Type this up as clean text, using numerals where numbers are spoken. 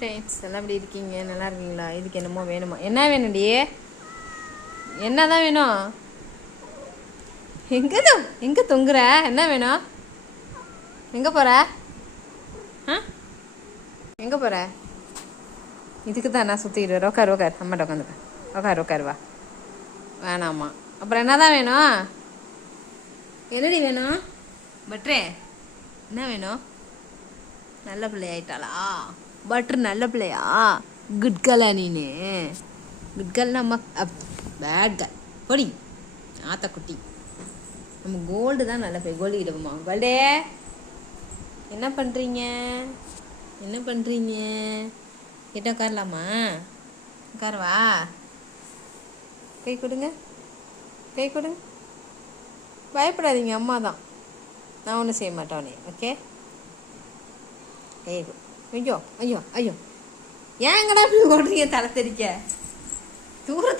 Friends எல்லாம் எப்படி இருக்கீங்க? நல்லா இருக்கீங்களா? இதுக்கு என்னமோ வேணுமா? என்ன வேணும்டி? என்னதான் வேணும்? எங்கே தொங்குற? என்ன வேணும்? எங்கே போகிற? ஆ எங்கே போகிற? இதுக்கு தான் நான் சுற்றிக்கிட்டு வரேன். உட்கார் அம்மாட்ட உட்காந்துக்க. உட்கார் வா. வேணாம்மா. அப்புறம் என்னதான் வேணும்? என்னடி வேணும்? பட்ரே என்ன வேணும்? நல்ல பிள்ளை ஆயிட்டாளா? பட்ரு நல்ல பிள்ளையா? குட் கேர்ளா நீனு? குட் கேர்ள் நம்ம பேட் கேர்ள் பொடி ஆத்தா குட்டி. நம்ம கோல்டு தான் நல்ல பிள்ளை. கோல்டு கிட்டமா கோல்டே என்ன பண்ணுறீங்க? கிட்ட உட்காரலாமா? உட்காரவா? கை கொடுங்க. பயப்படாதீங்க, அம்மா தான். நான் ஒன்றும் செய்ய மாட்டேன் உடனே. ஓகே? ஐயோ ஏங்கடா இப்படி ஓடுறீங்க? தலை தெரிக்க தூரத்தில்